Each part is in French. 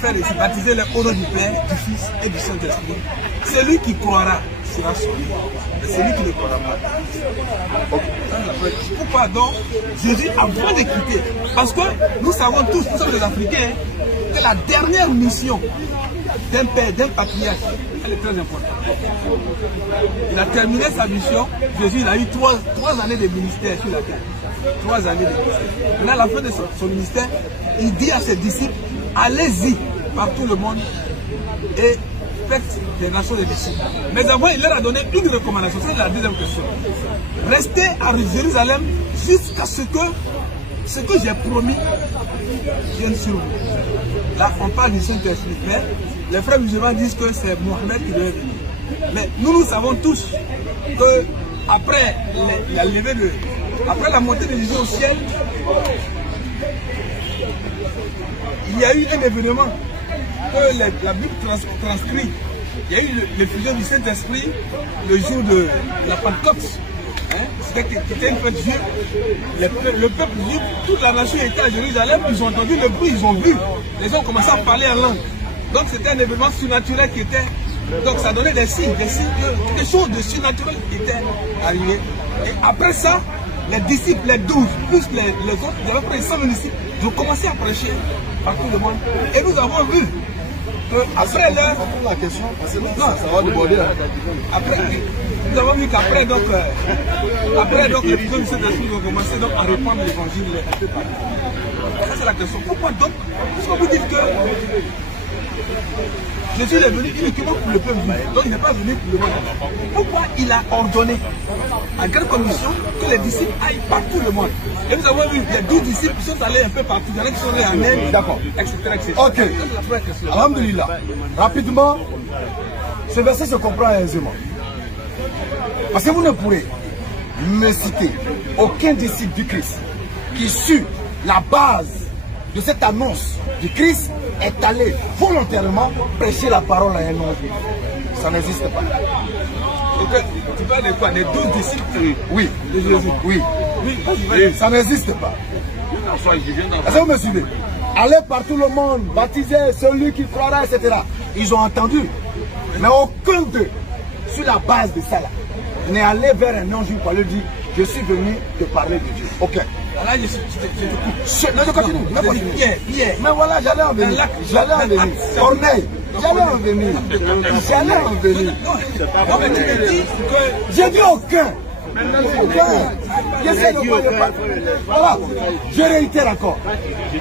faire ici, baptiser-les au nom du Père, du Fils et du Saint-Esprit. Celui qui croira sera sauvé. Mais celui qui ne croira pas. Pourquoi donc Jésus, avant de quitter, parce que nous savons tous, nous sommes les Africains, que la dernière mission d'un père, d'un patriarche, elle est très importante. Il a terminé sa mission. Jésus, il a eu trois années de ministère sur la terre. 3 années de ministère. Maintenant, à la fin de son ministère, il dit à ses disciples, allez-y par tout le monde et faites des nations des disciples. Mais avant, il leur a donné une recommandation. C'est la deuxième question. Restez à Jérusalem jusqu'à ce que j'ai promis vienne sur vous. Là, on parle du Saint-Esprit. Mais les frères musulmans disent que c'est Mohamed qui devait venir. Mais nous savons tous que après la montée de Jésus au ciel, il y a eu un événement que la Bible transcrit. Il y a eu l'effusion du Saint-Esprit le jour de la Pentecôte. C'était une fête juive. Le peuple juif, toute la nation était à Jérusalem, ils ont entendu le bruit, ils ont vu. Les gens ont commencé à parler en langue. Donc c'était un événement surnaturel qui était. Donc ça donnait des signes, quelque chose de surnaturel qui était arrivé. Et après ça, les disciples, les 12, plus les autres, il y avait près de 100 disciples, ils ont commencé à prêcher par tout le monde. Et nous avons vu qu'après l'heure. La question, parce que ça va déborder. Après, nous avons vu qu'après, donc les prisons du Saint-Esprit ont commencé donc, à répandre l'évangile un peu partout. Ça, c'est la question. Pourquoi donc, parce que vous dites que Jésus est venu uniquement pour le peuple juif, donc il n'est pas venu pour le monde. Pourquoi il a ordonné, en grande commission, que les disciples aillent partout le monde? Et nous avons vu, il y a 12 disciples qui sont allés un peu partout, il y en a qui sont allés en Inde, d'accord, etc., etc. Ok. Alhamdulillah. Rapidement, ce verset se comprend aisément. Parce que vous ne pourrez me citer aucun disciple du Christ qui, sur la base de cette annonce du Christ, est allé volontairement prêcher la parole à un non-juif. Ça n'existe pas. Tu parles de quoi? Des 12 disciples? Oui. De Jésus? Oui. Oui. Ça n'existe pas. Est-ce que vous me suivez? Allez par tout le monde, baptisez celui qui croira, etc. Ils ont entendu. Mais aucun d'eux, sur la base de ça, n'est allé vers un non-juif pour lui dire, je suis venu te parler de Dieu. Ok. Là, je te coupe. Non, je continue. Pierre. Mais voilà, j'allais en venir. Corneille, j'allais en venir. Non, mais tu me dis que... J'ai dit aucun. J'essaie de parler. Voilà. Je réitère encore.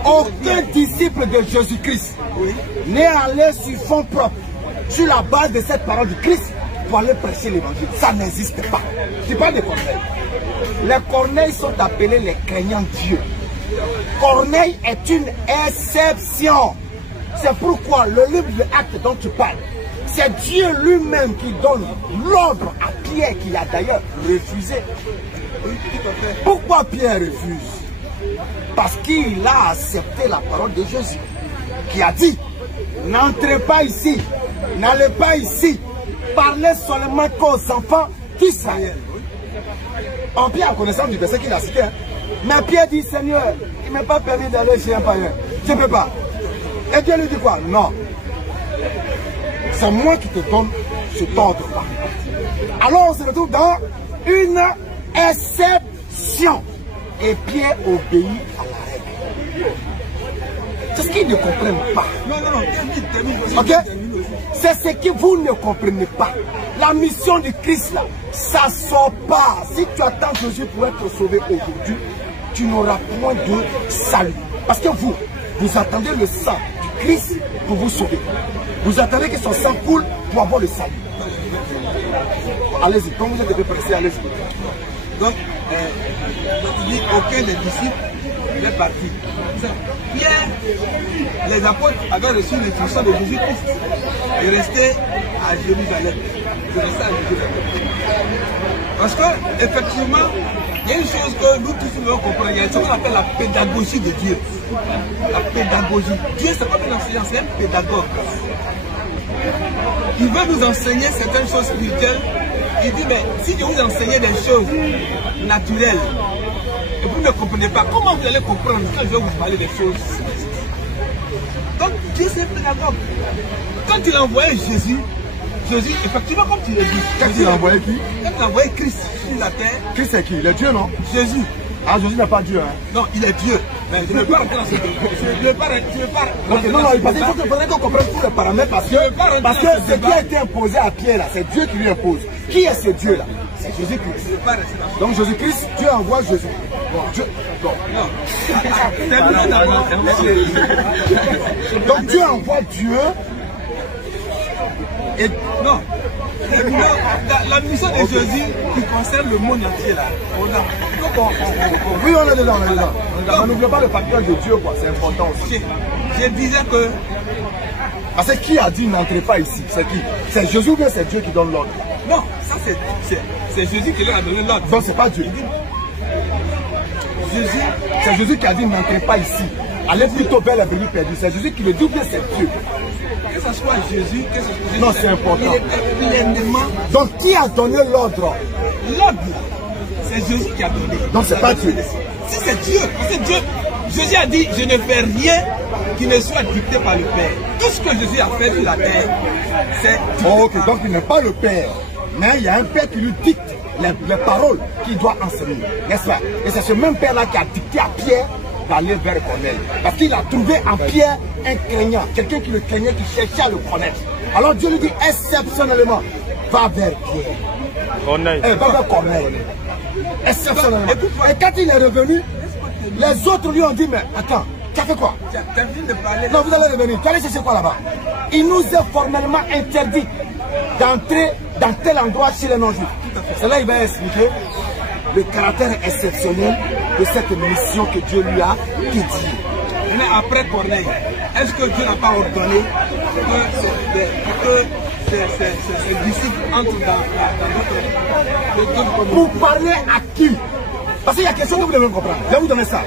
Aucun disciple de Jésus-Christ n'est allé sur fond propre, sur la base de cette parole du Christ, pour aller prêcher l'évangile. Ça n'existe pas. Je parle de Corneille. Les Corneilles sont appelés les craignants Dieu. Corneille est une exception. C'est pourquoi le livre de Actes dont tu parles, c'est Dieu lui-même qui donne l'ordre à Pierre, qui a d'ailleurs refusé. Pourquoi Pierre refuse? Parce qu'il a accepté la parole de Jésus, qui a dit, n'entrez pas ici, n'allez pas ici, parlez seulement qu'aux enfants d'Israël. En Pierre, en connaissance du verset qu'il a cité, hein. Mais Pierre dit, Seigneur, il ne m'a pas permis d'aller chez un païen. Je ne peux pas. Et Dieu lui dit quoi? Non. C'est moi qui te donne cet ordre-là. Alors on se retrouve dans une exception. Et Pierre obéit à la règle. C'est ce qu'ils ne comprennent pas. Non. Ok? C'est ce que vous ne comprenez pas. La mission du Christ là, ça ne sort pas. Si tu attends Jésus pour être sauvé aujourd'hui, tu n'auras point de salut. Parce que vous attendez le sang du Christ pour vous sauver. Vous attendez que son sang coule pour avoir le salut. Allez-y, quand vous êtes pressé, allez-y. Donc, tu dis aucun des disciples n'est parti. Pierre, les apôtres avaient reçu l'instruction de Jésus-Christ de rester à Jérusalem. Parce que, effectivement, il y a une chose que nous tous devons comprendre. Il y a ce qu'on appelle la pédagogie de Dieu. La pédagogie. Dieu, c'est pas un enseignant, c'est un pédagogue. Il veut nous enseigner certaines choses spirituelles. Il dit, mais si je vous enseignais des choses naturelles, et vous ne comprenez pas, comment vous allez comprendre quand je vais vous parler des choses? Donc Dieu c'est pédagogue. Quand il a envoyé Jésus, effectivement, comme tu l'as dit. Quand il a envoyé qui? Quand il a envoyé Christ sur la terre. Christ c'est qui? Il est Dieu, non? Jésus. Ah, Jésus n'est pas Dieu, hein? Non, il est Dieu. Mais je ne veux pas rentrer dans ce débat. Je ne veux pas. Ok, non, il faudrait qu'on comprenne tous les paramètres parce que ce qui a été imposé à Pierre, là, c'est Dieu qui lui impose. Qui est ce Dieu, là? C'est Jésus-Christ. Donc Jésus-Christ, Dieu envoie Jésus. Bon, Dieu. Bon. Donc Dieu envoie Dieu. Et non. La mission de Jésus qui concerne le monde entier là. Oui, on est dedans, on n'oublie pas le facteur de Dieu, quoi. C'est important aussi. Je disais que. Parce que qui a dit n'entrez pas ici? C'est qui? C'est Jésus ou bien c'est Dieu qui donne l'ordre? Non, ça c'est Jésus qui leur a donné l'ordre. Donc c'est pas Dieu. C'est Jésus qui a dit n'entrez pas ici. Allez plutôt vers la venue perdue. C'est Jésus qui le dit ou bien c'est Dieu? Que ce soit Jésus, que ce soit Jésus. Non, c'est important. Il est pleinement. Donc qui a donné l'ordre? L'ordre, c'est Jésus qui a donné. Donc c'est pas Dieu. Si c'est Dieu, c'est Dieu. Jésus a dit, je ne fais rien qui ne soit dicté par le Père. Tout ce que Jésus a fait sur la terre, c'est... Oh, ok, donc il n'est pas le Père. Mais il y a un Père qui lui dicte les paroles qu'il doit enseigner. N'est-ce pas? Et c'est ce même Père-là qui a dicté à Pierre d'aller vers Corneille. Parce qu'il a trouvé en Pierre un craignant. Quelqu'un qui le craignait, qui cherchait à le connaître. Alors Dieu lui dit exceptionnellement, va vers Pierre. Corneille. Va vers Corneille. Exceptionnellement. Et quand il est revenu, les autres lui ont dit, mais attends, tu as fait quoi? Non, vous allez revenir. Tu allais chercher quoi là-bas? Il nous est formellement interdit d'entrer dans tel endroit chez les non-juifs. C'est là qu'il va expliquer le caractère exceptionnel de cette mission que Dieu lui a dédiée. Mais après Corneille, est-ce que Dieu n'a pas ordonné que ses disciples entrent dans notre... Pour parler à qui? Parce qu'il y a quelque chose que vous devez comprendre. Je vais vous donner ça.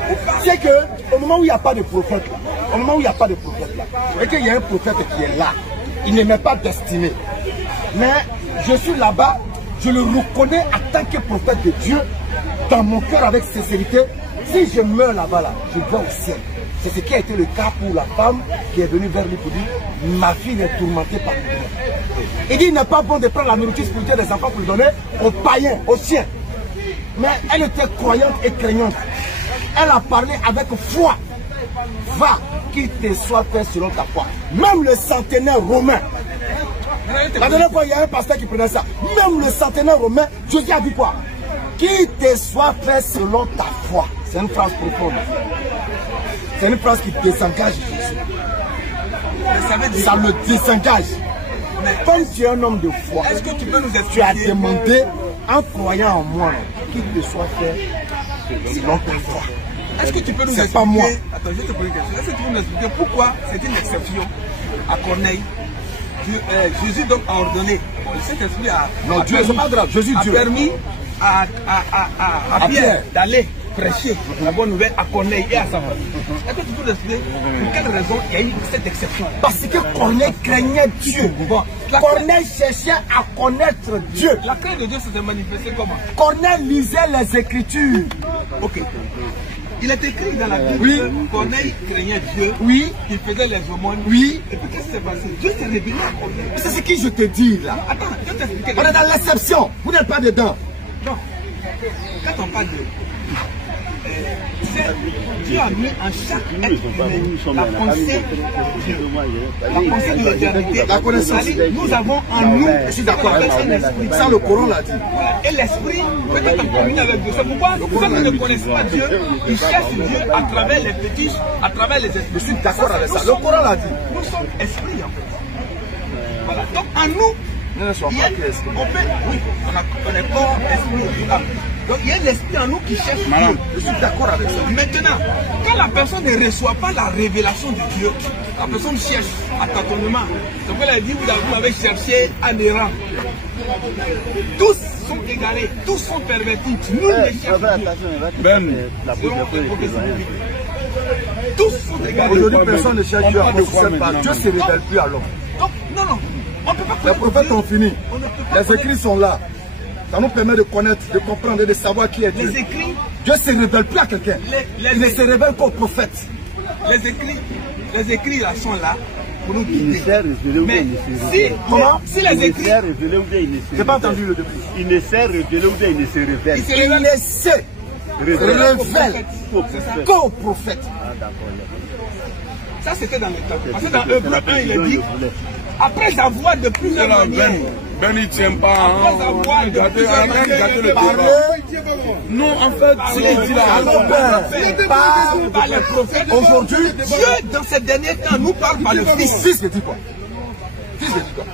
C'est qu'au moment où il n'y a pas de prophète là, au moment où il n'y a pas de prophète là, et qu'il y a un prophète qui est là, il ne m'est pas destiné. Mais je suis là-bas, je le reconnais en tant que prophète de Dieu, dans mon cœur avec sincérité. Si je meurs là-bas, là, je vais au ciel. C'est ce qui a été le cas pour la femme qui est venue vers lui pour dire, ma fille est tourmentée par le démon. Il dit, il n'est pas bon de prendre la nourriture spirituelle des enfants pour le donner aux païens, aux chiens. Mais elle était croyante et craignante. Elle a parlé avec foi. Va, qu'il te soit fait selon ta foi. Même le centenaire romain. La dernière fois, il y a un pasteur qui prenait ça. Même le centenaire romain, Jésus a dit quoi? Qu'il te soit fait selon ta foi. C'est une phrase profonde. C'est une phrase qui désengage Jésus. Ça le désengage. Mais comme tu es un homme de foi, est-ce que tu peux nous expliquer? Tu as demandé, en croyant en moi, qu'il te soit fait selon ta foi. Est-ce que tu peux nous expliquer? C'est pas moi. Attends, je te pose une question. Est-ce que tu peux nous expliquer pourquoi c'est une exception à Corneille? Jésus donc a ordonné. Le Saint-Esprit a permis à Pierre d'aller prêcher la bonne nouvelle à Corneille et à sa famille. Est-ce que tu peux nous expliquer pour quelle raison il y a eu cette exception? Parce que Corneille craignait Dieu. Corneille cherchait à connaître Dieu. La crainte de Dieu s'est manifestée comment? Corneille lisait les Écritures. Ok. Il est écrit dans la Bible que Corneille craignait Dieu, il faisait les aumônes. Et puis qu'est-ce qui s'est passé? Dieu s'est révélé à Corneille. C'est ce que je te dis là. Attends, je t'explique. On est dans l'exception, vous n'êtes pas dedans. Non. Quand on parle de... Dieu a mis en chaque être humain la pensée de l'éternité. La connaissance. Nous avons en nous, je suis d'accord avec ça. Ça, le Coran l'a dit. Et l'esprit peut être en communion avec Dieu. C'est pourquoi ceux qui ne connaissent pas Dieu, ils cherchent Dieu à travers les fétiches, à travers les esprits. Je suis d'accord avec ça. Le Coran l'a dit. Nous sommes esprits en fait. Voilà. Donc en nous, on est corps, esprit et âme. Donc il y a l'esprit en nous qui cherche Dieu. Je suis d'accord avec ça. Maintenant, quand la personne ne reçoit pas la révélation de Dieu, la personne cherche à tâtonnement. Donc elle a dit, vous m'avez cherché en errant. Tous sont égarés, tous sont pervertis. Nous les cherchons. Tous sont égarés. Aujourd'hui, personne ne cherche Dieu. Dieu se révèle plus à l'homme. Donc, non. On peut pas. Les prophètes ont fini. Les écrits sont là. Ça nous permet de connaître, de comprendre et de savoir qui est Dieu. Les écrits. Dieu ne se révèle plus à quelqu'un. Il ne se révèle qu'au prophète. Les écrits les écrits là sont là pour nous Il ne guider. s'est révélé ou bien il ne s'est révélé. Si les écrits... Il ne s'est révélé ou bien il ne s'est révélé. J'ai pas entendu le début. Il ne s'est révélé ou bien il ne se révèle. Il se Il révèle ne sait révèle qu'au prophète. Ah, d'accord. Ça, c'était dans le temps. Parce que dans Hébreu 1, il est dit, après sa voix de plusieurs manières, Ben il tient pas. après sa voix de plusieurs manières, Non, en fait, c'est dit là. par les prophètes. Aujourd'hui, Dieu, dans ces derniers temps, nous parle par le Fils. Fils veut dire quoi? Fils veut dire quoi?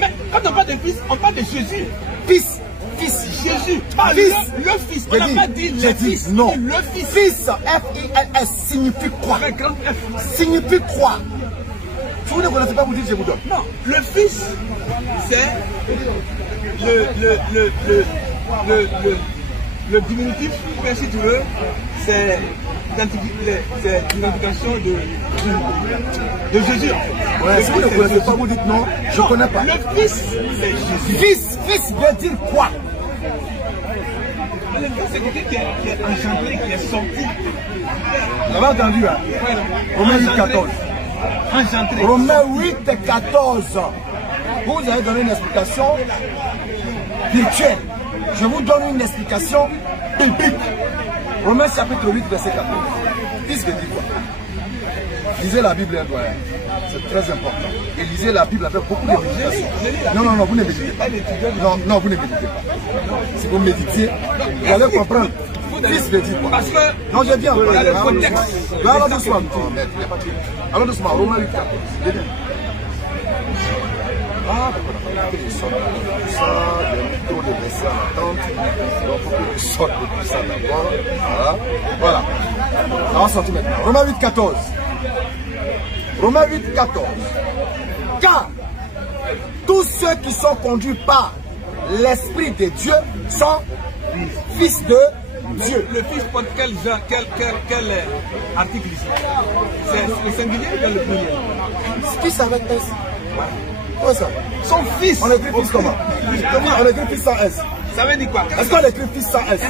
Mais quand on parle de Fils, on parle de Jésus. Fils. Fils, Jésus. Pas Fils. le Fils. On n'a pas dit le Fils. Non. Le Fils. Fils, F-I-L-S, signifie quoi? Avec grand F. Signifie quoi? Si vous ne connaissez pas, vous dites je vous donne. Non, le Fils, c'est le diminutif, si tu veux, c'est l'identification de Jésus. Ouais, si vous ne connaissez pas, vous dites non, je ne connais pas. Le Fils, c'est Jésus. Fils veut dire quoi? Le Fils, c'est quelqu'un qui est engendré, qui est sorti. Vous avez entendu, hein? Romains 8, 14. Engendré. Romains 8, 14. Vous avez donné une explication virtuelle. Je vous donne une explication biblique. Romains chapitre 8, verset 14. Fils veut dire quoi? Lisez la Bible, hein, c'est très important. Et lisez la Bible avec beaucoup de méditation. Non, vous ne méditez pas. Non, vous ne méditez pas. Si vous méditez, vous allez comprendre. Fils veut dire quoi? Parce que non, je viens. il y a le contexte. Allons doucement. Allons doucement. Romains 8, 14. Ah, je sors de verset en attente. Donc, il faut que je sorte de ça d'abord. Voilà. Ça va sortir maintenant. Romains 8, 14. Romains 8, 14. Car tous ceux qui sont conduits par l'Esprit de Dieu sont fils de Dieu. Le Fils porte quel article ici? C'est le singulier ou le pluriel? Fils avec S. Quoi ça? Son fils. On écrit fils comment? On écrit fils sans S. Ça veut dire quoi? Est-ce qu'on écrit fils sans S?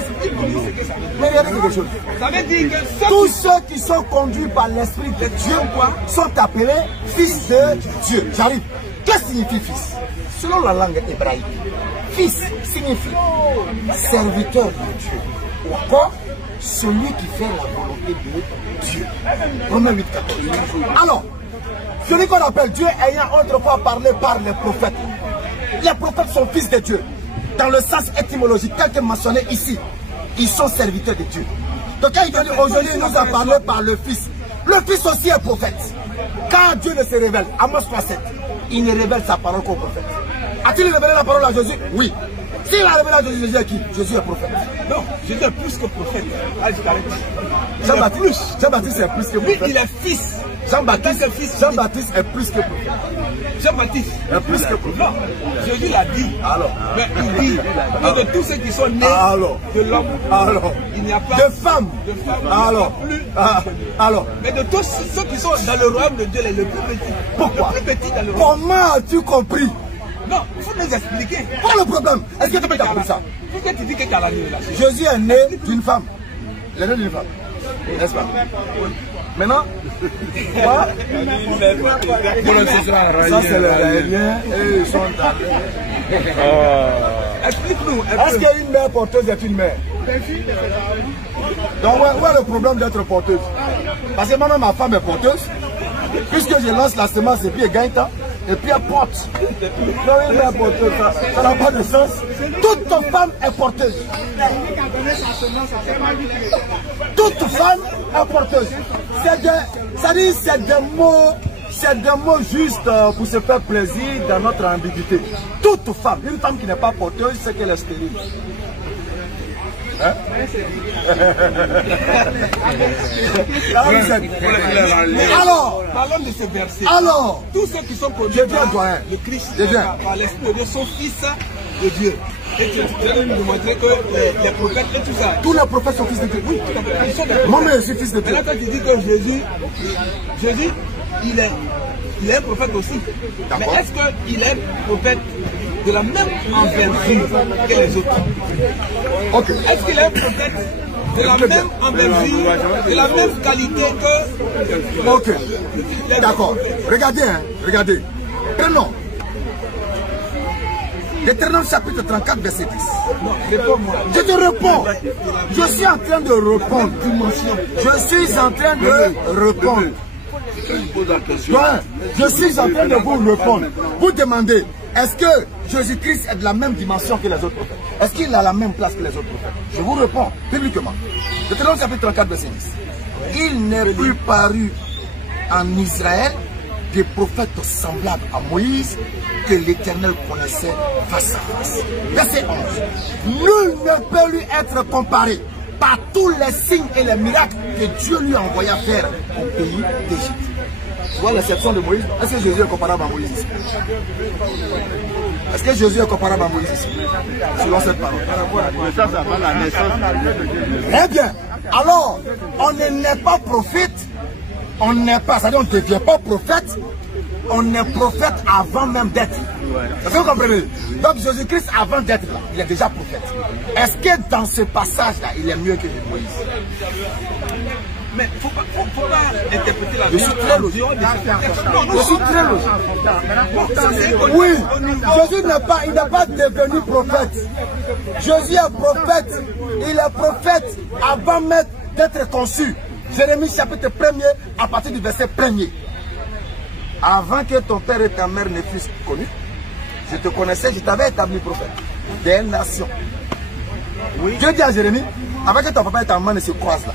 Mais regardez quelque chose. Ça veut dire que tous ceux qui sont conduits par l'Esprit de Dieu sont appelés fils de Dieu. J'arrive. Qu'est-ce que signifie fils? Selon la langue hébraïque, fils signifie serviteur de Dieu. Ou encore, celui qui fait la volonté de Dieu. Romains 8, 14. Alors, celui qu'on appelle Dieu ayant autrefois parlé par les prophètes. Les prophètes sont fils de Dieu. Dans le sens étymologique, tel que mentionné ici, ils sont serviteurs de Dieu. Donc quand il dit aujourd'hui, il nous a parlé par le Fils. Le Fils aussi est prophète. Car Dieu ne se révèle, Amos 3:7, il ne révèle sa parole qu'au prophète. A-t-il révélé la parole à Jésus? Oui. S'il a révélé à Jésus, Jésus est qui? Jésus est prophète. non, Jésus est plus que prophète. Jean-Baptiste est plus que Lui, prophète. il est fils. Jean-Baptiste est plus que prophète. Jean-Baptiste Est plus que prophète. Non, Jésus l'a dit. Alors. Mais il dit que de tous ceux qui sont nés Alors. de l'homme, Alors. il n'y a pas De femmes. Alors. plus. Alors. Mais de tous ceux qui sont dans le royaume de Dieu, les plus petits. Pourquoi? Le plus petit dans le royaume. Comment as-tu compris? Non, il faut nous expliquer. Quel est le problème? Est-ce que tu peux t'appeler ça? Pourquoi tu dis que tu as la révélation? Jésus est né d'une femme. Il est né d'une femme. N'est-ce pas? Maintenant, quoi? Ça c'est le réélien et ils sont dans Explique-nous. Est-ce qu'une mère porteuse est une mère? Donc où est le problème d'être porteuse? Parce que moi-même ma femme est porteuse. Puisque je lance la semence et puis elle gagne temps. Et puis elle porte. Non, une mère porteuse, ça n'a pas de sens. Toute femme est porteuse. Toute femme est porteuse. C'est des mots justes pour se faire plaisir dans notre ambiguïté. Toute femme, une femme qui n'est pas porteuse, c'est qu'elle est stérile. Hein? Alors, parlons de ce verset. Alors, tous ceux qui sont produits par le Christ, par l'Esprit de Dieu, sont fils de Dieu. Et tu viens de nous montrer que les prophètes et tout ça. Tous les prophètes sont fils de Dieu. Oui, tout à fait. Ils sont des moi, je suis fils de Dieu. Et là, quand tu dis que Jésus, il est un prophète aussi. Mais est-ce qu'il est prophète de la même envergure que les autres? Okay. Est-ce qu'il est un prophète de la même envergure, de la même qualité que... Ok, d'accord. Regardez, hein, regardez. Prenons. L'Éternel chapitre 34, verset 10. Non, réponds-moi. Je te réponds. Je suis en train de répondre. Je suis en train de répondre. Je suis en train de vous répondre. Vous demandez, est-ce que Jésus-Christ est de la même dimension que les autres prophètes? Est-ce qu'il a la même place que les autres prophètes? Je vous réponds publiquement. L'Éternel chapitre 34, verset 10. Il n'est plus paru en Israël des prophètes semblables à Moïse que l'Éternel connaissait face à face. Verset 11. Nul ne peut lui être comparé par tous les signes et les miracles que Dieu lui envoya faire au pays d'Égypte. Tu vois l'exception de Moïse? Est-ce que Jésus est comparable à Moïse ici? Est-ce que Jésus est comparable à Moïse ici? Selon cette parole. Ça, ça va la naissance. Très bien. Alors, on n'est pas prophète. On n'est pas, c'est-à-dire on ne devient pas prophète. On est prophète avant même d'être. Est-ce que vous comprenez? Donc Jésus-Christ, avant d'être là, il est déjà prophète. Est-ce que dans ce passage-là, il est mieux que Moïse? Mais il ne faut pas interpréter la Je suis très logique. Je suis très logique. Oui, Jésus n'est pas devenu prophète. Jésus est prophète. Il est prophète avant même d'être conçu. Jérémie chapitre 1er, à partir du verset 1er. Avant que ton père et ta mère ne fussent connus, je te connaissais, je t'avais établi prophète des nations. Oui. Dieu dit à Jérémie, avant que ton papa et ta maman ne se croisent là,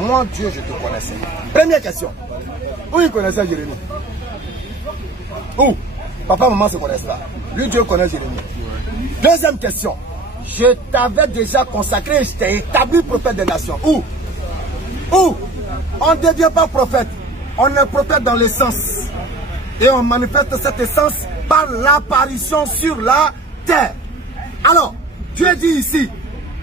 moi Dieu je te connaissais. Première question, où il connaissait Jérémie? Où? Papa, maman se connaissent là. Lui Dieu connaît Jérémie. Deuxième question, je t'avais déjà consacré, je t'ai établi prophète des nations. Où? Où? On ne devient pas prophète, on est prophète dans l'essence. Et on manifeste cette essence par l'apparition sur la terre. Alors, Dieu dit ici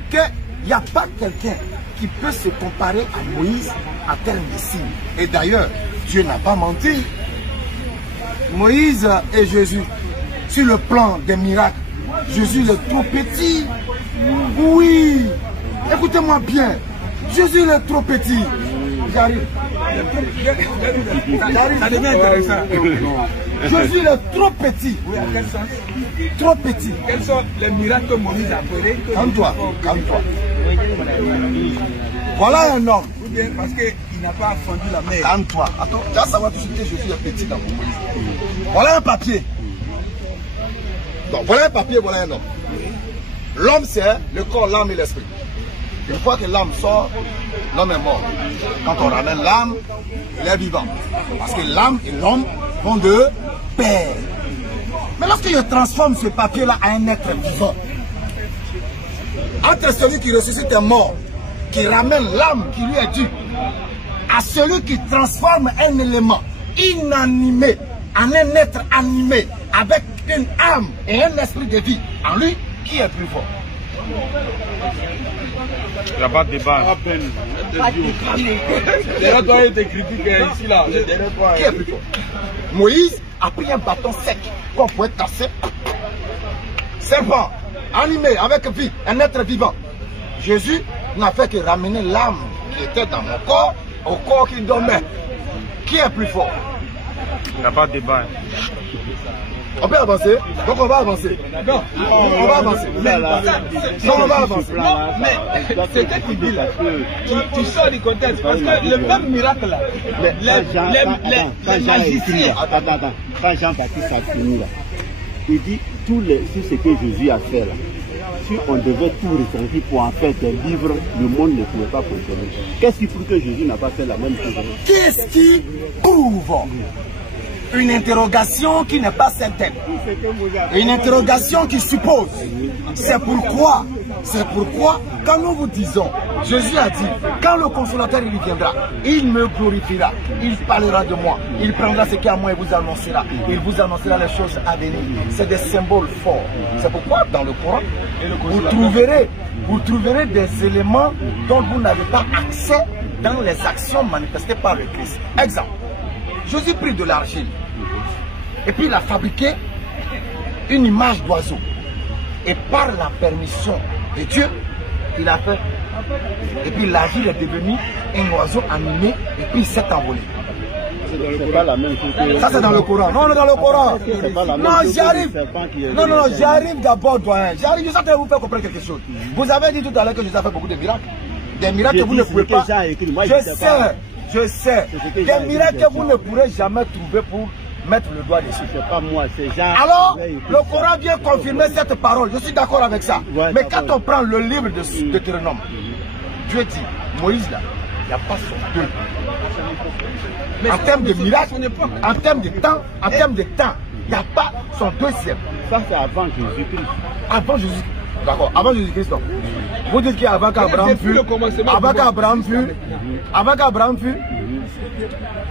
qu'il n'y a pas quelqu'un qui peut se comparer à Moïse en termes de signes. Et d'ailleurs, Dieu n'a pas menti. Moïse et Jésus, sur le plan des miracles, Jésus est trop petit. Oui, écoutez-moi bien, Jésus est trop petit. J'arrive. Ça devient intéressant. Jésus est trop petit. Oui, à quel sens? Trop petit. Quels sont les miracles que Moïse a fait? Calme-toi, calme-toi. Voilà un homme. Ou bien parce qu'il n'a pas fendu la mer. Calme-toi. Attends, tu vas savoir tout ce que Jésus est petit dans Moïse. Voilà un papier. Donc, voilà un papier, voilà un homme. L'homme, c'est le corps, l'âme et l'esprit. Une fois que l'âme sort, l'homme est mort. Quand on ramène l'âme, il est vivant. Parce que l'âme et l'homme font de pair. Mais lorsque je transforme ce papier-là à un être vivant, entre celui qui ressuscite un mort, qui ramène l'âme qui lui est due, à celui qui transforme un élément inanimé en un être animé, avec une âme et un esprit de vie en lui, qui est plus fort? Il n'y a pas de débat. Les doigts étaient critiqués ici là. Qui est plus fort? Moïse a pris un bâton sec qu'on pouvait casser. Serpent, animé, avec vie, un être vivant. Jésus n'a fait que ramener l'âme qui était dans mon corps au corps qui dormait. Qui est plus fort? Il n'y a pas de débat. On peut avancer? Donc on va avancer. Non, on va avancer. Non, on va avancer. Non, mais ce que tu dis là, tu sors du contexte. Parce que le même miracle là, les magiciens. Attends. Quand Jean-Baptiste a fini là, il dit tout ce que Jésus a fait là. Si on devait tout retranscrire pour en faire des livres, le monde ne pouvait pas fonctionner. Qu'est-ce qui prouve que Jésus n'a pas fait la même chose? Qu'est-ce qui prouve une interrogation qui n'est pas certaine? Une interrogation qui suppose. C'est pourquoi, quand nous vous disons, Jésus a dit, quand le consolateur il viendra, il me glorifiera, il parlera de moi, il prendra ce qui est à moi et vous annoncera, il vous annoncera les choses à venir. C'est des symboles forts. C'est pourquoi dans le Coran, vous trouverez des éléments dont vous n'avez pas accès dans les actions manifestées par le Christ. Exemple, Jésus prit de l'argile et puis il a fabriqué une image d'oiseau. Et par la permission de Dieu, il a fait Et puis la ville est devenue un oiseau animé et puis il s'est envolé. C'est pas la même chose que... Ça c'est dans le Coran. Non, on est dans le Coran. C'est pas la même Non, chose j'arrive. que le serpent qui est... Non, non, non, j'arrive d'abord, doyen. J'arrive, je sais vous faire comprendre quelque chose. Vous avez dit tout à l'heure que Jésus a fait beaucoup de miracles. Des miracles que vous ne pouvez pas... Je sais. Des miracles que vous ne pourrez jamais trouver pour mettre le doigt dessus. C'est pas moi, c'est Jean. Alors, le Coran vient confirmer cette parole. Je suis d'accord avec ça. Ouais, mais quand on prend le livre de Deutéronome, Dieu dit, Moïse là, il n'y a pas son deux. Mais en termes de miracles, en termes de temps, il n'y a pas son deuxième. Ça c'est avant Jésus-Christ. Avant Jésus-Christ. D'accord, avant Jésus-Christ. Vous dites qu'avant qu'Abraham fut. Avant qu'Abraham fut. Avant qu'Abraham fut.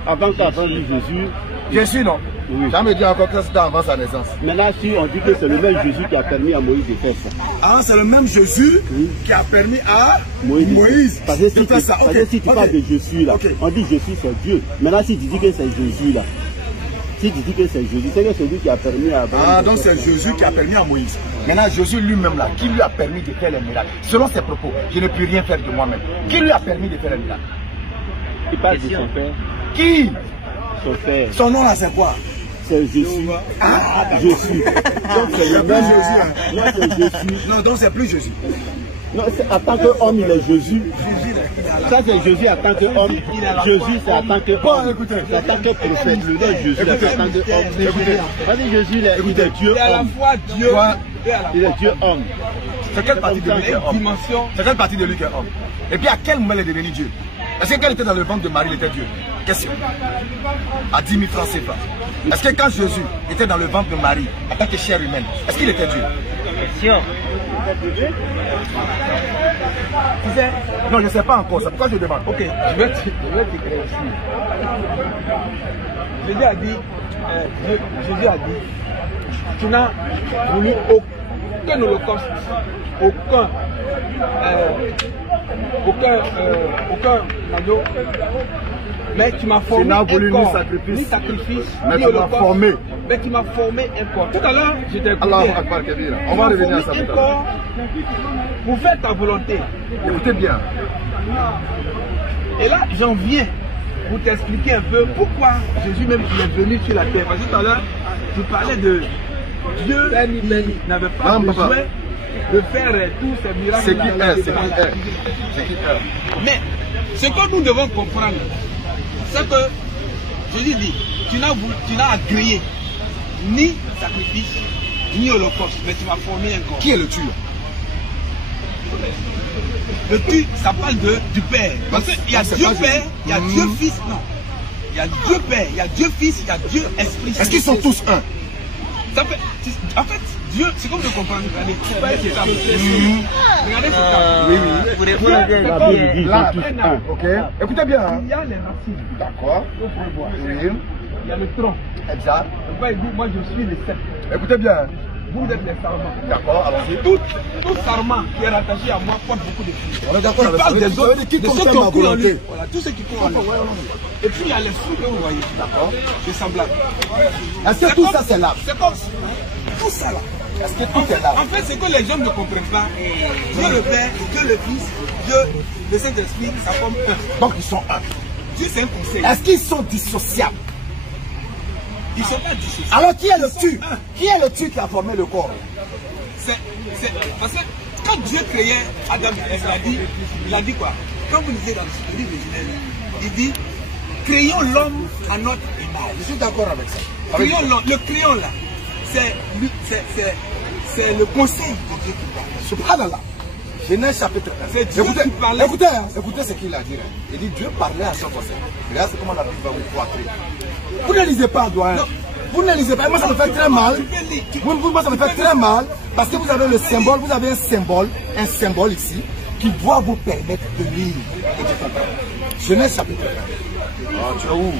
Avant qu'Abraham fut Jésus. Jésus, non. Oui. Jamais dit encore que c'était avant sa naissance. Maintenant, si on dit que c'est le même Jésus qui a permis à Moïse de faire ça. Ah, c'est le même Jésus qui a permis à Moïse parce que si de faire ça. Parce que si tu parles de Jésus là, on dit Jésus c'est Dieu. Maintenant, si tu dis que c'est Jésus là, si tu dis que c'est Jésus, c'est que c'est lui qui a permis à Abraham. Ah, donc c'est Jésus qui a permis à Moïse. Maintenant, Jésus lui-même là, qui lui a permis de faire les miracles. Selon ses propos, je ne peux rien faire de moi-même. Qui lui a permis de faire les miracles? Il parle de son père. Qui? Son père. Son nom là, c'est quoi? C'est Jésus. Ah, Jésus. Donc c'est le même Jésus. Non, c'est Jésus. Non, donc c'est plus Jésus. Non, en tant qu'homme, il est Jésus. Ça, c'est Jésus en tant qu'homme. Jésus, c'est en tant qu'homme. Bon, écoutez. C'est en tant que prophète. Le nom Jésus, c'est en tant qu'homme. Écoutez. Vas-y, Jésus, il est Dieu Et à la homme. fois Dieu. Il est Dieu homme. C'est quelle partie de lui qui est homme? C'est quelle partie de lui qui est homme? Et puis à quel moment il est devenu Dieu? Est-ce que quand il était dans le ventre de Marie, il était Dieu? Question. À 10 000 francs CFA. Est-ce que quand Jésus était dans le ventre de Marie, en tant que chair humaine, est-ce qu'il était Dieu? Question. Tu sais? Non, je ne sais pas encore. C'est pourquoi je demande. Ok, je vais t'éclaircir. Jésus a dit, tu n'as voulu aucun holocauste, aucun agneau, mais tu m'as formé un corps, ni sacrifice, mais ni tu m'as formé. Mais tu m'as formé un corps. Tout à l'heure, je t'ai écouté. On va revenir à ça. Un corps pour faire ta volonté. Écoutez bien. Et là, j'en viens pour t'expliquer un peu pourquoi Jésus même il est venu sur la terre. Parce que tout à l'heure, tu parlais de Dieu qui n'avait pas besoin de faire tous ces miracles. C'est qui est. Mais ce que nous devons comprendre, c'est que Jésus dit, tu n'as agréé ni sacrifice, ni holocauste, mais tu m'as formé un corps. Qui est le tueur? Le tu, ça parle du Père. Parce qu'il y a Dieu Père, il y a Dieu Fils, non. Il y a Dieu Père, il y a Dieu Fils, il y a Dieu Esprit. Est-ce qu'ils sont tous un? Ça fait, en fait, Dieu, c'est comme de comprendre. Regardez, regardez cette table. Oui, oui. Pour répondre Là, ok. Écoutez bien. il y a les racines. D'accord. Oui. Il y a le tronc. Exact. Pourquoi il dit, moi je suis le sceptre. Écoutez bien. Vous êtes les sarments. D'accord, allons-y. Tout sarment qui est rattaché à moi porte beaucoup de fruits. On est d'accord avec ça. Parle des autres, qui de ceux comprennent qui ma ont cru en lui. volonté. Voilà, tous ceux qui croient en lui. Et puis il y a les fruits que vous voyez. D'accord. C'est semblable. Est-ce que tout ça c'est là? C'est comme tout ça là. Est-ce que tout est là? En fait, c'est que les gens ne comprennent pas. Dieu le Père, Dieu le Fils, Dieu le Saint-Esprit, ça forme un. Donc ils sont un. Dieu c'est un conseil. Est-ce qu'ils sont dissociables? Ils ne sont pas dissociés. Alors qui est le tu? Qui est le tu qui a formé le corps? Parce que quand Dieu créait Adam, il a dit quoi? Quand vous lisez dans le livre de Genèse, il dit créons l'homme à notre image. Je suis d'accord avec ça. Créons l'homme, le créons là, c'est le conseil de Dieu qui parle. Subhanallah. Genèse chapitre 1. C'est Dieu qui parlait. Écoutez ce qu'il a dit. Il dit Dieu parlait à son conseil. Regarde comment la Bible va vous cloîtrer. Vous ne lisez pas, doyen. Vous ne lisez pas. Moi, ça me fait très mal. Moi, ça me fait très mal parce que vous avez le symbole, vous avez un symbole ici qui doit vous permettre de lire. Et de comprendre. Genèse chapitre 1. Oh, tu es où?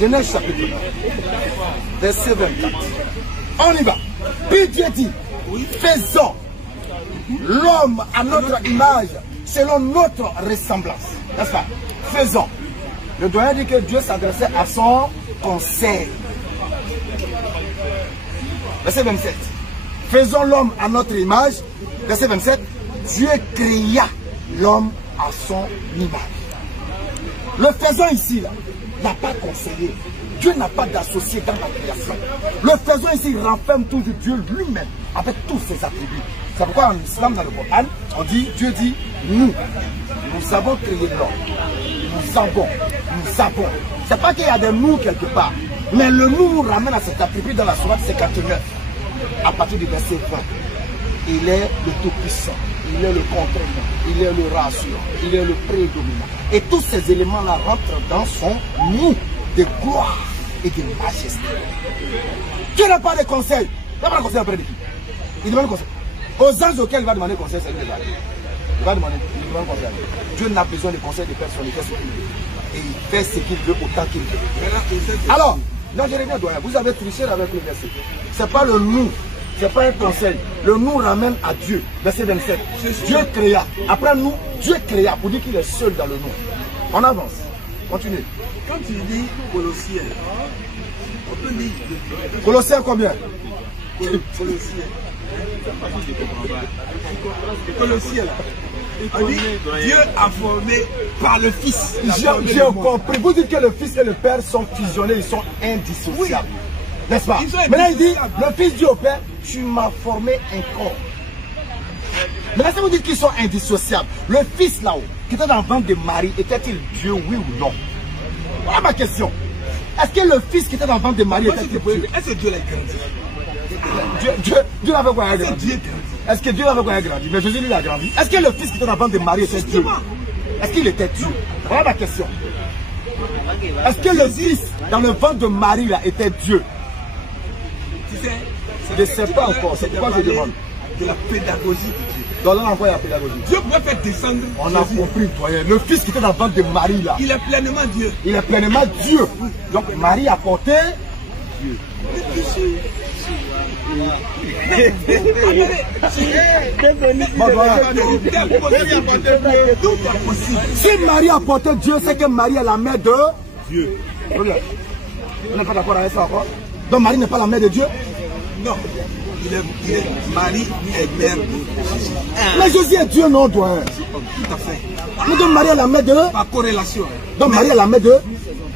Genèse chapitre 1. Verset 24. On y va. Puis Dieu dit, faisons l'homme à notre image, selon notre ressemblance. N'est-ce pas? Faisons. Le doyen dit que Dieu s'adressait à son conseil. Verset 27. faisons l'homme à notre image. Verset 27. Dieu créa l'homme à son image. Le faisant ici, là, n'a pas conseillé. Dieu n'a pas d'associé dans la création. Le faisant ici, il renferme toujours Dieu lui-même avec tous ses attributs. C'est pourquoi en islam, dans le Coran, on dit, Dieu dit, nous avons créé l'homme. Nous avons. C'est pas qu'il y a des nous quelque part. Mais le nous nous ramène à cet attribut dans la sourate 59. À partir du verset 20. Il est le tout-puissant. Il est le contraignant. Il est le rassurant. Il est le prédominant. Et tous ces éléments-là rentrent dans son nous de gloire et de majesté. Dieu n'a pas de conseil. Il n'a pas de conseil après de qui? Il demande conseil. Aux anges auxquels il va demander conseil, c'est lui. Il va demander conseil. Dieu n'a besoin de conseil de personne. Il fait ce qu'il veut. Et il fait ce qu'il veut autant qu'il veut. Alors, non, je reviens, doyen. Vous avez triché avec le verset. Ce n'est pas le nous. Ce n'est pas un conseil. Le nous ramène à Dieu. Verset 27. Dieu créa. Après nous, Dieu créa pour dire qu'il est seul dans le nous. On avance. Continue. Quand tu dis Colossiens, on peut dire... Colossiens combien? Colossiens. Colossiens. On dit Dieu a formé par le Fils. J'ai compris. Vous dites que le Fils et le Père sont fusionnés, ils sont indissociables. Oui. N'est-ce pas? Maintenant il dit, le Fils dit au Père, tu m'as formé un corps. Maintenant si vous dites qu'ils sont indissociables, le Fils là-haut, qui était dans le ventre de Marie, était-il Dieu, oui ou non? Voilà ma question. Est-ce que le Fils qui était dans le ventre de Marie était-il Dieu? Est-ce que Dieu l'a grandi? Dieu l'avait quoi, il a grandi? Est-ce que Dieu l'avait quoi, il a grandi? Mais Jésus lui a grandi. Est-ce que le Fils qui était dans le ventre de Marie était Dieu? Est-ce qu'il était Dieu? Voilà ma question. Est-ce que le Fils dans le ventre de Marie là était Dieu? Je ne sais pas encore, c'est pourquoi je demande. De la pédagogie de Dieu. Dans là encore il y a pédagogie. Dieu pouvait faire descendre. On a compris, doyen. Le Fils qui était dans le ventre de Marie là. Il est pleinement Dieu. Il est pleinement Dieu. Donc Marie a porté Dieu. Si Marie a porté Dieu, c'est que Marie est la mère de Dieu. On n'est pas d'accord avec ça encore? Donc Marie n'est pas la mère de Dieu? Non. Marie est mère de Jésus. Mais Jésus est Dieu, non, doyen? Tout à fait. Mais donc Marie est la mère de? Par corrélation. Donc Marie est la mère de?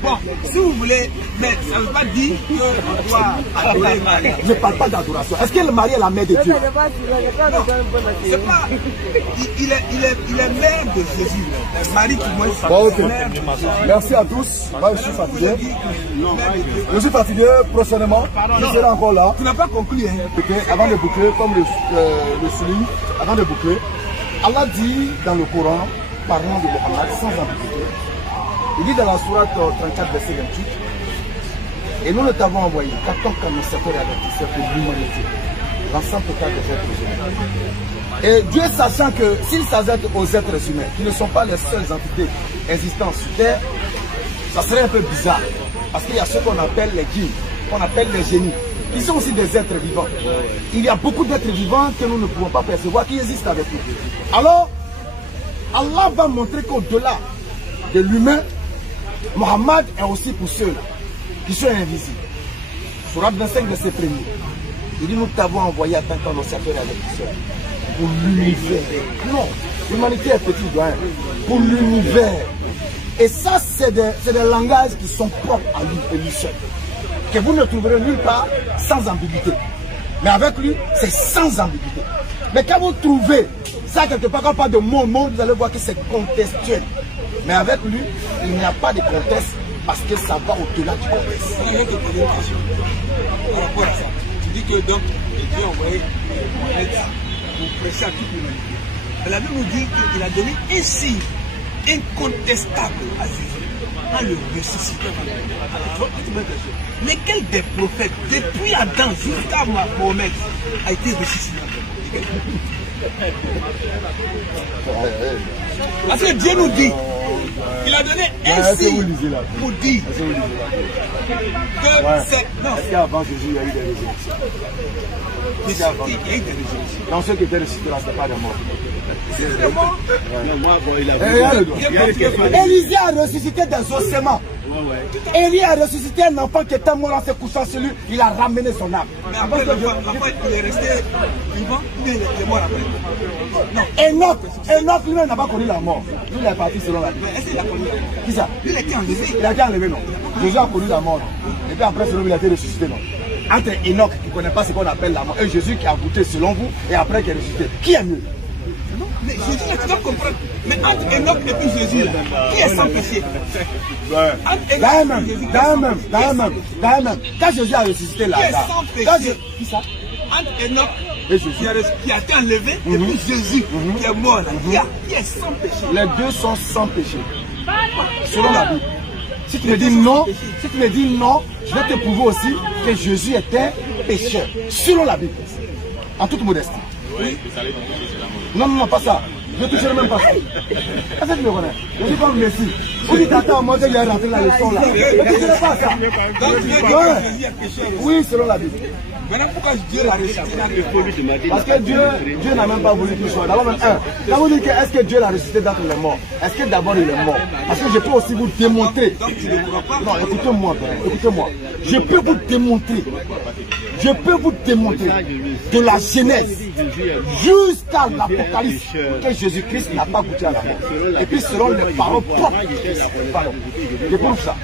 Bon, si vous voulez, mais ça ne veut pas dire qu'on doit adorer Marie. Je ne parle pas d'adoration. Est-ce que Marie est la mère de Dieu? Non, c'est pas. Il est mère de Jésus. Marie qui moi c'est bon, okay. Mère de Jésus. Merci à tous. Moi, je suis fatigué. Je suis fatigué prochainement. Je serai encore là. Tu n'as pas conclu, hein? Avant de boucler, comme le souligne, avant de boucler, Allah dit dans le Coran, parlant de Mohammed sans ambiguïté, il dit dans la sourate 34, verset 28, et nous ne t'avons envoyé qu'à ton annonciateur et avertisseur pour l'humanité, l'ensemble total des êtres humains. Et Dieu sachant que s'il s'adresse aux êtres humains, qui ne sont pas les seules entités existantes sur Terre, ça serait un peu bizarre. Parce qu'il y a ceux qu'on appelle les djinns, qu'on appelle les génies, qui sont aussi des êtres vivants. Il y a beaucoup d'êtres vivants que nous ne pouvons pas percevoir, qui existent avec nous. Alors, Allah va montrer qu'au-delà de l'humain, Mohammed est aussi pour ceux-là qui sont invisibles. Surat 25, verset 1er. Il dit, nous t'avons envoyé à tant qu'annonciateur et avertisseur pour l'univers. Non, l'humanité est petite, doyen. Pour l'univers. Et ça, c'est des langages qui sont propres à lui et lui seul. Que vous ne trouverez nulle part sans ambiguïté. Mais avec lui, c'est sans ambiguïté. Mais quand vous trouvez ça quelque part, quand on parle de mon monde, vous allez voir que c'est contextuel. Mais avec lui, il n'y a pas de contexte parce que ça va au-delà du contexte. Je vais te poser une question par rapport à ça. Tu dis que donc Dieu a envoyé Mohamed pour prêcher à toute l'humanité. Mais la Bible nous dit qu'il a donné un signe incontestable à Jésus en le ressuscitant. Lesquels des prophètes, depuis Adam jusqu'à Mohamed, a été ressuscité? Parce que Dieu nous dit, il a donné un signe pour dire que c'est... Non, est-ce qu'avant Jésus, il y a eu des résurrections? Il y a eu des résurrections. Dans ceux qui étaient ressuscités là, ce n'est pas des morts. C'est des morts. Moi, bon, il a Élisée a ressuscité des ossements. Élie a ressuscité un enfant qui était mort en se couchant sur lui. Il a ramené son âme. Mais après, l'enfant, il est resté vivant, il est mort après. Non. Enoch lui-même n'a pas connu la mort. Lui, il est parti selon la vie. Mais est-ce qu'il a connu la mort? Qui ça? Lui, il a été enlevé. Il a été enlevé, non. Jésus a connu la mort, non. Et puis après, selon lui, il a été ressuscité, non. Entre Enoch qui ne connaît pas ce qu'on appelle la mort et Jésus qui a goûté selon vous et après qui est ressuscité. Qui est mieux? Non, mais Jésus, tu dois comprendre. Mais entre Enoch et puis Jésus, qui est sans péché? Dans même. Quand Jésus a ressuscité là, qui ça? Entre Enoch et Jésus qui a été enlevé et puis Jésus qui est mort là, qui est sans péché. Les deux sont sans péché. Selon la Bible. Si tu me dis non, je vais te prouver aussi que Jésus était pécheur. Selon la Bible. En toute modestie. Non, pas ça. Je ne toucherai même pas ça. Est-ce que tu me connais? Je suis comme Messi. Vous dites attends, moi je vais rentrer la leçon là. Je ne toucherai pas ça. Oui, selon la Bible. Maintenant, pourquoi Dieu l'a ressuscité? Parce que Dieu n'a même pas voulu qu'il soit. D'abord, même quand vous dites que est-ce que Dieu l'a ressuscité d'entre les morts, est-ce que d'abord il est mort? Parce que je peux aussi vous démontrer. Non, écoutez-moi. Je peux vous démontrer. De la Genèse jusqu'à l'Apocalypse que Jésus-Christ n'a pas goûté à la mort. Et puis selon les paroles propres de Christ, je prouve ça.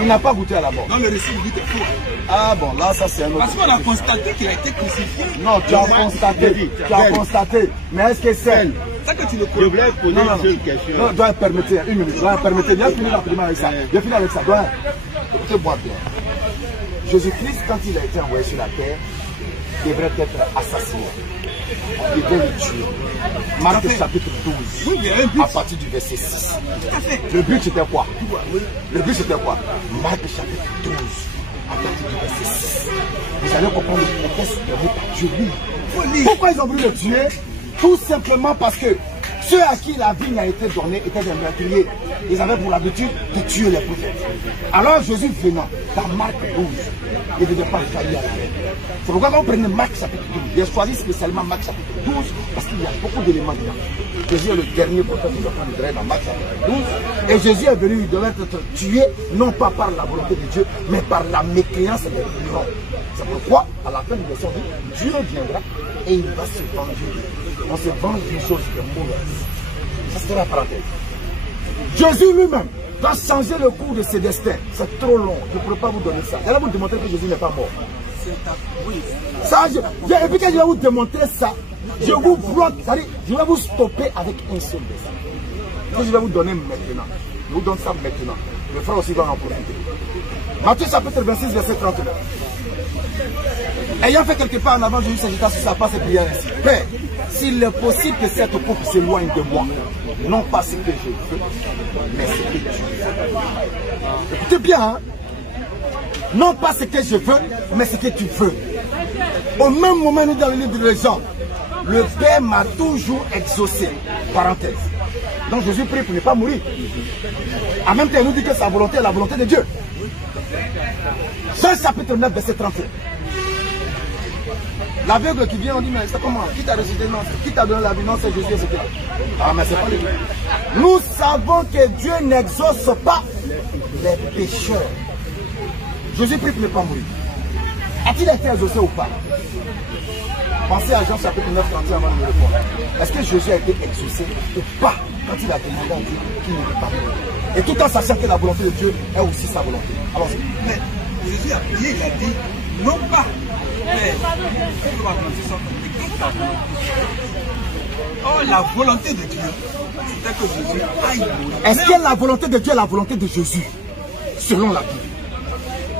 Il n'a pas goûté à la mort. Dans le récit, il dit faux. Ah bon, là ça c'est un autre. Parce qu'on a constaté qu'il a été crucifié. Non, tu as constaté. Mais est-ce que c'est... Ça que tu le connais. Je voulais poser une question. Non, dois permettre une minute. Viens finir rapidement avec ça. Viens finir avec ça. Écoutez-moi bien. Jésus-Christ, quand il a été envoyé sur la terre, devrait être assassiné. Il devait le tuer. Marc chapitre 12, à partir du verset 6. Le but c'était quoi? Marc chapitre 12, à partir du verset 6. Vous allez comprendre le contexte de votre Dieu. Pourquoi ils ont voulu le tuer? Tout simplement parce que ceux à qui la vie a été donnée étaient des meurtriers. Ils avaient pour l'habitude de tuer les prophètes. Alors Jésus venant, dans Marc 12, il ne devait pas faillir à la reine. C'est pourquoi quand on prenait Marc chapitre 12, j'ai choisi spécialement Marc chapitre 12 parce qu'il y a beaucoup d'éléments dedans. Jésus est le dernier prophète que nous avons livré dans Marc chapitre 12. Et Jésus est venu, il devait être tué, non pas par la volonté de Dieu, mais par la mécréance des lions. C'est pourquoi, à la fin de leçon, Dieu viendra et il va se venger. On se venge d'une chose qui est mauvaise. Ça c'est la parenthèse. Jésus lui-même va changer le cours de ses destins. C'est trop long. Je ne pourrais pas vous donner ça. Je vais vous démontrer que Jésus n'est pas mort. Ça, et puis quand je vais vous démontrer ça, je vous bloque. Je vais vous stopper avec un seul dessin. Que je vais vous donner maintenant. Je vous donne ça maintenant. Le frère aussi va en profiter. Matthieu chapitre 26, verset 39. Ayant fait quelque part en avant, Jésus s'agita sur sa face et pria ainsi. Père, s'il est possible que cette coupe s'éloigne de moi, non pas ce que je veux, mais ce que tu veux. Écoutez bien, hein? Non pas ce que je veux, mais ce que tu veux. Au même moment, nous dans le livre de l'exemple, le Père m'a toujours exaucé. Parenthèse. Donc Jésus prie pour ne pas mourir. En même temps, il nous dit que sa volonté est la volonté de Dieu. Jean chapitre 9, verset 31. L'aveugle qui vient, on dit, mais c'est comment? Qui t'a ressuscité? Non, qui t'a donné la vie? Non, c'est Jésus, c'est toi. Ah, mais c'est pas lui. Nous savons que Dieu n'exauce pas les pécheurs. Jésus prie pour ne pas mourir. A-t-il été exaucé ou pas? Pensez à Jean chapitre 9, 31 avant de me répondre. Est-ce que Jésus a été exaucé ou pas quand il a demandé à Dieu qu'il ne veut pas mourir? Et tout en sachant que la volonté de Dieu est aussi sa volonté. Alors, mais Jésus a prié, il a dit, non pas. Oh, la volonté de Dieu, c'est que Jésus aille mourir. Est-ce que la volonté de Dieu est la volonté de Jésus? Selon la Bible.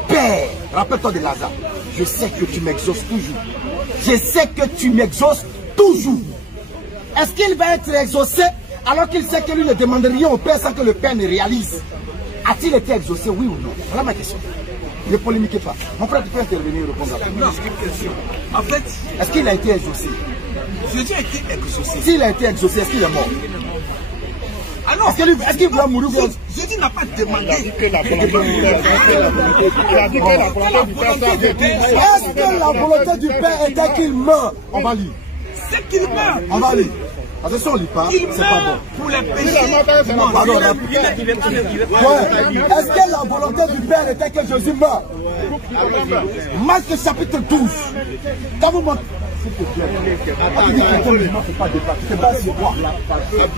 Père, rappelle-toi de Lazare. Je sais que tu m'exauces toujours. Je sais que tu m'exauces toujours. Est-ce qu'il va être exaucé alors qu'il sait que lui ne demande rien au Père sans que le Père ne réalise? A-t-il été exaucé, oui ou non? Voilà ma question. Ne polémiquez pas. Mon frère, tu peux intervenir et répondre à Non, c'est une question. En fait, est-ce qu'il a été exaucé? Jésus a été exaucé. S'il a été exaucé, est-ce qu'il est mort? Ah non. Est-ce qu'il va mourir? Jésus n'a pas demandé. Est-ce que la volonté du Père était qu'il meure? On va lire. C'est qu'il meurt. On va lire. Parce que si on ne lit pas, Il c'est pas bon. meurt pour les péchés. Pardon, est-ce que la volonté du Père était que Jésus meure? Marc chapitre 12. Quand vous montrez.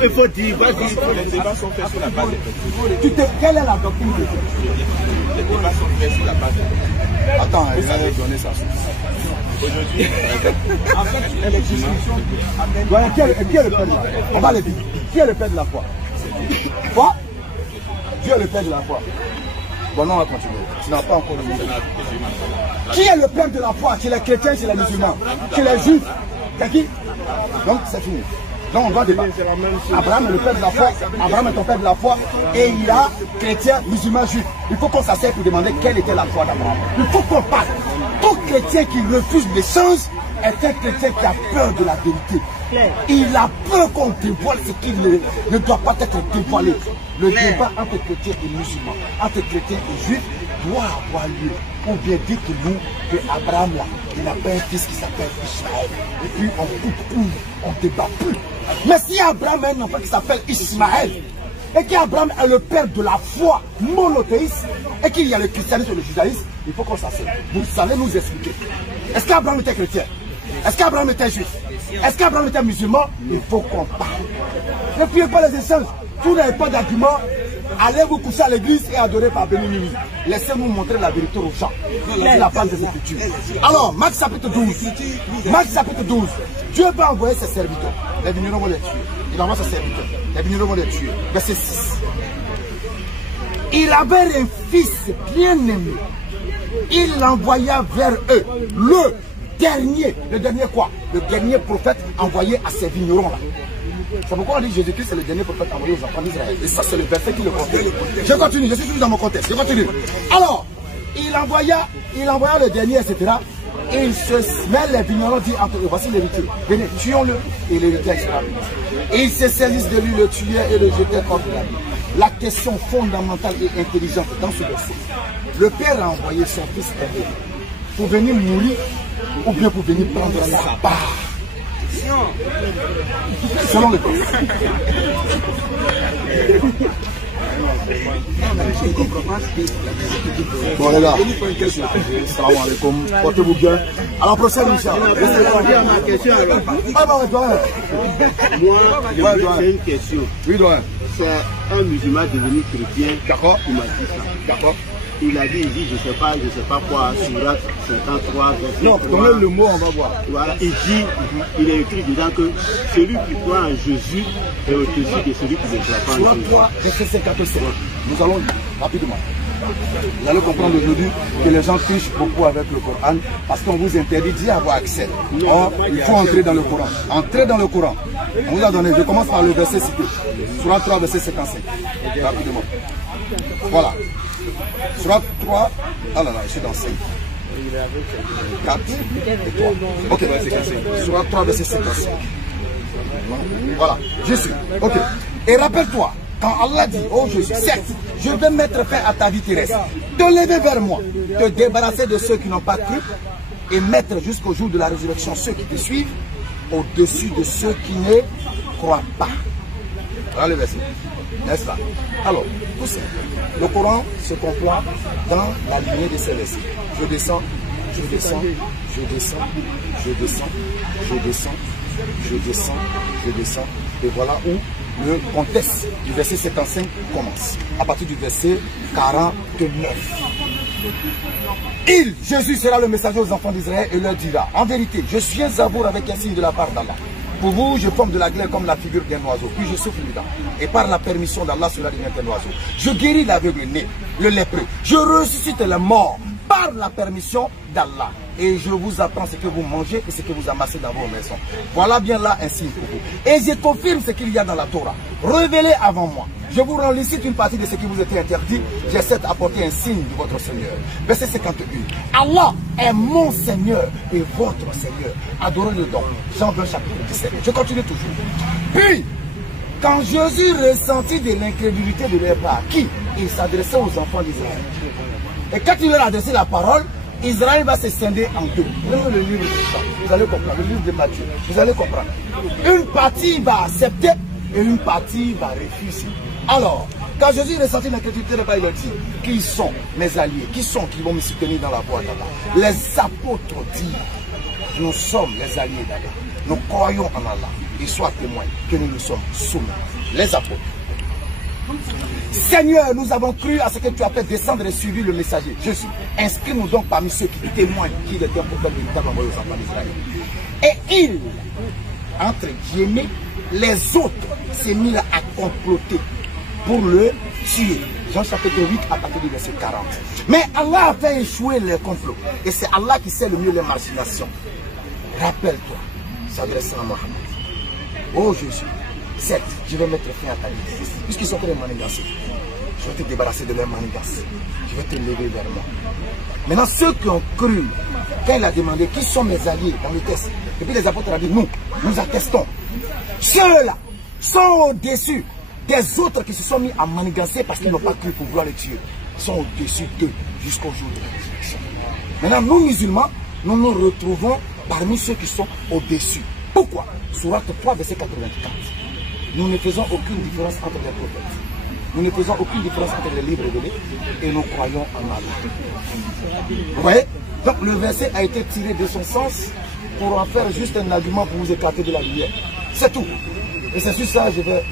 Il faut dire, vas-y, les débats sont faits sur la base. Quelle est la doctrine de Dieu? Les débats sont faits sur la base. Attends, il va donner sa source. En fait, elle est discussion. Qui est le Père de la foi? On va le dire. Qui est le Père de la foi? Quoi? Dieu est le Père de la foi. Bon, non, on va continuer. Tu n'as pas encore le niveau. Qui est le Père de la foi? Chez les chrétiens, chez les musulmans, chez les juifs? C'est qui? Donc, c'est fini. Donc, on va débattre. Abraham est le Père de la foi. Abraham est ton Père de la foi. Et il y a chrétiens, musulmans, juifs. Il faut qu'on s'asseye pour demander quelle était la foi d'Abraham. Il faut qu'on parle. Tout chrétien qui refuse l'échange est un chrétien qui a peur de la vérité. Il a peur qu'on dévoile ce qui ne doit pas être dévoilé. Le débat entre chrétiens et musulmans, entre chrétiens et juifs, doit avoir lieu. Ou bien dites-nous que Abraham là, il n'a pas un fils qui s'appelle Ismaël. Et puis on coupe plus, on ne débat plus. Mais si Abraham a un enfant qui s'appelle Ismaël, et qu'Abraham est le père de la foi monothéiste, et qu'il y a le christianisme et le judaïsme, il faut qu'on s'asseye. Vous savez nous expliquer. Est-ce qu'Abraham était chrétien? Est-ce qu'Abraham était juif? Est-ce qu'Abraham était musulman? Il faut qu'on parle. Ne priez pas les échanges. Vous n'avez pas d'argument. Allez vous coucher à l'église et adorer par béni. Laissez-nous montrer la vérité aux gens. C'est la base des Écritures. Alors, Marc chapitre 12. Marc chapitre 12. Dieu va envoyer ses serviteurs. Les vignerons vont les tuer. Il envoie ses serviteurs. Les vignerons vont les tuer. Verset 6. Il avait un fils bien-aimé. Il l'envoya vers eux. Le dernier quoi? Le dernier prophète envoyé à ces vignerons-là. C'est pourquoi on dit Jésus-Christ c'est le dernier prophète envoyé aux enfants d'Israël. Et ça c'est le verset qui le conteste. Je continue, je suis toujours dans mon contexte. Je continue. Alors, il envoya le dernier, etc. Et il se met les vignerons dit entre eux, voici l'héritier. Venez, tuons-le. Et l'héritier a disparu. Et ils se saisissent de lui, le tuèrent et le jetèrent hors de la vie. La question fondamentale et intelligente dans ce verset. Le Père a envoyé son fils aîné pour venir mourir ou bien pour venir prendre sa part. Selon le texte. Bon les gars, salam alaikum, portez-vous bien. À la prochaine, Inch'Allah. Moi, j'ai une question. Oui, doyen. C'est un musulman devenu chrétien. D'accord. Il m'a dit ça. D'accord. Il a dit, je sais pas quoi, Surat 53, verset 3. Non, donnez le mot, on va voir. Voilà, il dit, il est écrit dedans que celui qui croit en Jésus est au-dessus de celui qui ne croit pas en Surat Jésus. 3, verset 57. Nous allons lire rapidement. Vous allez comprendre aujourd'hui que les gens trichent beaucoup avec le Coran parce qu'on vous interdit d'y avoir accès. Or, il faut entrer dans le Coran. Entrez dans le Coran. On vous a donné, je commence par le verset cité. Surat 3, verset 55. Rapidement. Voilà. Surat 3, ah là là, je suis dans 5. 4 et 3. Ok, Surat 3, verset 55. Voilà, je suis. Ok. Et rappelle-toi, quand Allah dit, oh Jésus, certes, je vais mettre fin à ta vie terrestre, te lever vers moi, te débarrasser de ceux qui n'ont pas cru et mettre jusqu'au jour de la résurrection ceux qui te suivent au-dessus de ceux qui ne croient pas. Voilà le verset. N'est-ce pas? Alors, tout ça, le Coran se comploie dans la lignée de ces versets. Je descends, je descends, je descends, je descends, je descends, je descends, je descends. Et voilà où le contexte du verset 75 commence. À partir du verset 49. Jésus sera le messager aux enfants d'Israël et leur dira, en vérité, je suis à vous avec un signe de la part d'Allah. Pour vous, je forme de la glaire comme la figure d'un oiseau, puis je souffle dedans. Et par la permission d'Allah, cela devient un oiseau. Je guéris l'aveugle né, le lépreux. Je ressuscite les morts par la permission d'Allah. Et je vous apprends ce que vous mangez et ce que vous amassez dans vos maisons. Voilà bien là un signe pour vous. Et je confirme ce qu'il y a dans la Torah. Révélé avant moi. Je vous rends licite une partie de ce qui vous était interdit. J'essaie d'apporter un signe de votre Seigneur. Verset 51. Allah est mon Seigneur et votre Seigneur. Adorez-le donc. Jean 20, chapitre 17. Je continue toujours. Puis, quand Jésus ressentit de l'incrédulité de leur part, qui il s'adressait aux enfants d'Israël. Et quand il leur a adressé la parole, Israël va se scinder en deux. Prenez le livre de Jean, vous allez comprendre. Le livre de Matthieu, vous allez comprendre. Une partie va accepter et une partie va refuser. Alors, quand Jésus est sorti dans l'écriture, il a dit, qui sont mes alliés? Qui sont qui vont me soutenir dans la voie d'Allah? Les apôtres disent, nous sommes les alliés d'Allah. Nous croyons en Allah. Et sois témoin que nous nous sommes soumis. Les apôtres. Seigneur, nous avons cru à ce que tu as fait descendre et suivi le messager. Jésus, inscris-nous donc parmi ceux qui témoignent qu'il était un prophète véritable envoyé aux enfants d'Israël. Et il, entre guillemets, les autres s'est mis à comploter pour le tuer. Jean chapitre 8 à partir du verset 40. Mais Allah a fait échouer les complots. Et c'est Allah qui sait le mieux les machinations. Rappelle-toi, s'adressant à Mohammed. Oh Jésus, certes, je vais mettre fin à ta vie. Puisqu'ils sont en train de manigancer, je vais te débarrasser de leur manigance. Je vais te lever vers moi. Maintenant, ceux qui ont cru, quand il a demandé qui sont mes alliés dans le test, et puis les apôtres ont dit, nous attestons. Ceux-là sont au-dessus des autres qui se sont mis à manigancer parce qu'ils n'ont pas cru pour vouloir les tuer. Ils sont au-dessus d'eux jusqu'au jour de la résurrection. Maintenant, nous musulmans, nous nous retrouvons parmi ceux qui sont au-dessus. Pourquoi? Sourate 3, verset 84. Nous ne faisons aucune différence entre les prophètes. Nous ne faisons aucune différence entre les livres révélés et nous croyons en Allah. Vous voyez? Donc le verset a été tiré de son sens pour en faire juste un argument pour vous écarter de la lumière. C'est tout. Et c'est sur ça que je vais...